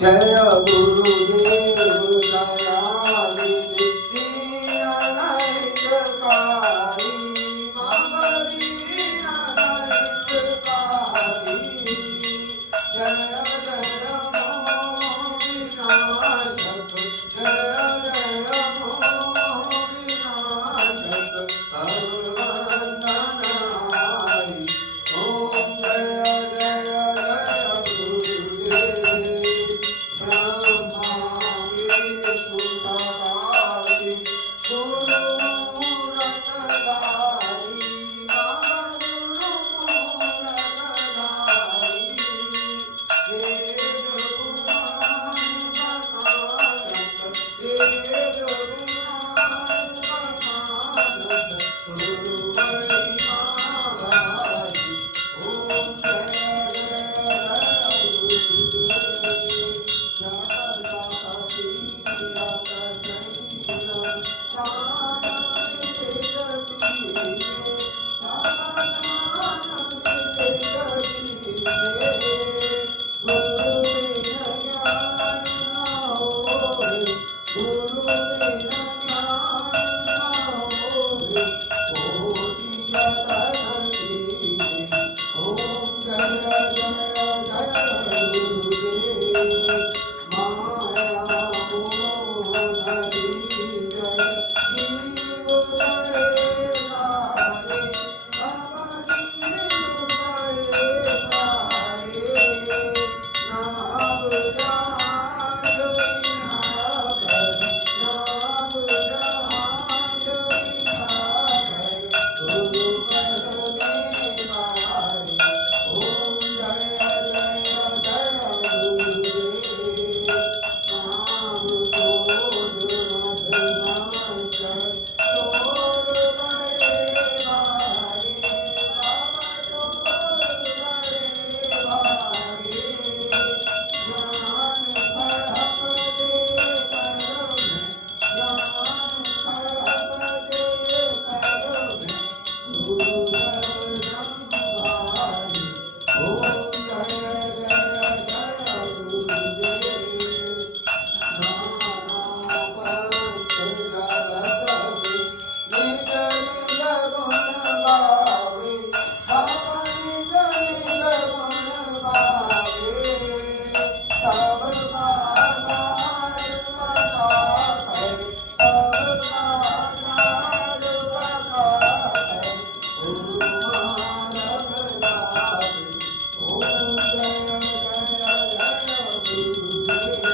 जय गुरुदेव दयाली सिद्धि अनंतकारी मंगली अनंतकारी जय जय विनाशक जय जय विनाशक सर्ववंदनाय ओम जय जय जय गुरुदेव ब्रह्मा विष्णु सदाशिव गुरुमूर्तधारी गुरुमूर्तधारी हे रघुनाथ हे रघुनाथ गुरुवैष्णवारी ओम जय जय